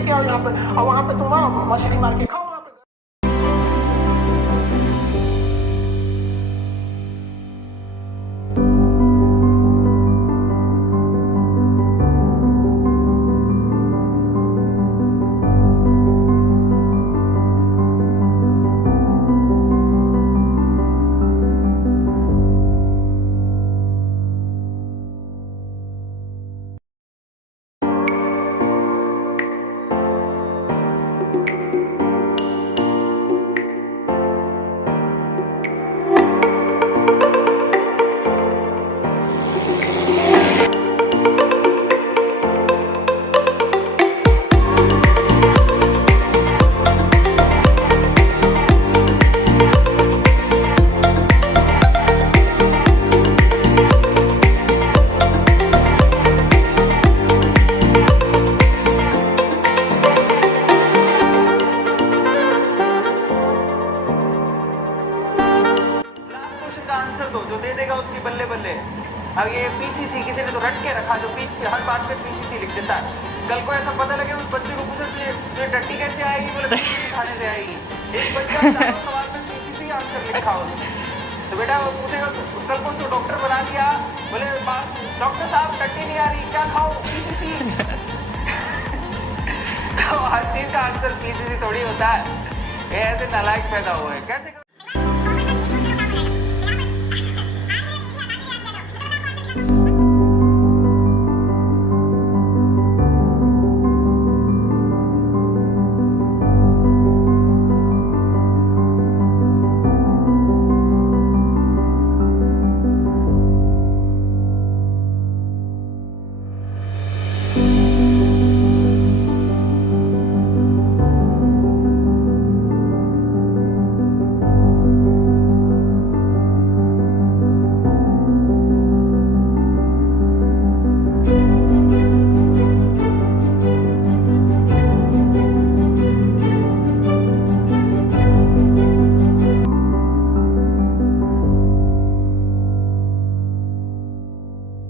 लेके आओ यहाँ पे और वहाँ पे तुम मछली मार के खाओ। जो दे देगा उसकी बल्ले बल्ले। अब ये पीसीसी किसी ने तो रट के रखा, जो हर बात पे पीसीसी लिख देता है। कल को ऐसा पता लगे उस बच्चे को पूछे तुझे टट्टी कैसे आएगी, बोले पीसीसी खाने से आएगी। एक बच्चा सवाल में पीसीसी आंसर लिखा उसने, तो बेटा वो पूछेगा कल को उसको डॉक्टर बना दिया, बोले डॉक्टर साहब टट्टी नहीं आ रही, क्या खाओ, पीसीसी। तो हर चीज का आंसर पीसीसी थोड़ी होता है। ये ऐसे नालायक पैदा हुए कैसे।